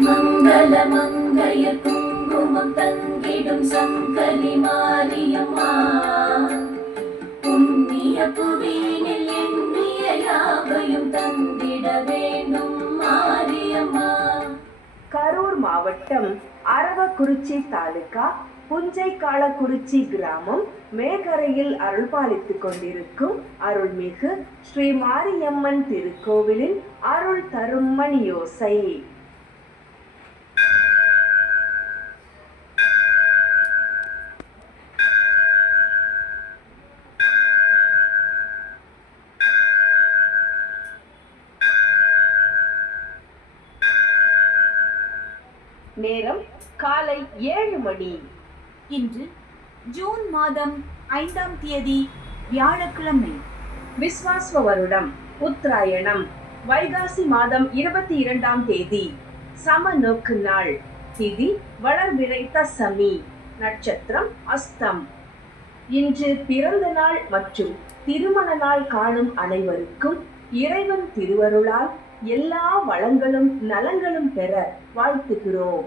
மங்கள மங்கைய குங்குமம் தங்கிடும் சங்கலி மாரியம்மா, புண்ணிய புவியினில் எண்ணிய யாவையும் தந்திட வேண்டும் மாரியம்மா. கரூர் மாவட்டம் அரவக்குறிச்சி தாலுகா புஞ்சைக்காலக்குறிச்சி கிராமம் மேகரையில் அருள்பாலித்துக் கொண்டிருக்கும் அருள்மிகு ஸ்ரீ மாரியம்மன் திருக்கோவிலின் அருள் தரும் மணியோசை. நேரம் காலை 7 மணி. இன்று ஜூன் மாதம் 5ஆம் தேதி வியாழக்கிழமை. விஸ்வாஸ்வ வருடம் உத்தராயணம் வைகாசி மாதம் 22ஆம் தேதி. சமநோக்கு நாள். திதி வளர்பிறை தசமி. நட்சத்திரம் அஸ்தம். இன்று பிறந்த நாள் மற்றும் திருமண நாள் காணும் அனைவருக்கும் இறைவன் திருவருளால் எல்லா வளங்களும் நலங்களும் பெற வாழ்த்துகிறோம்.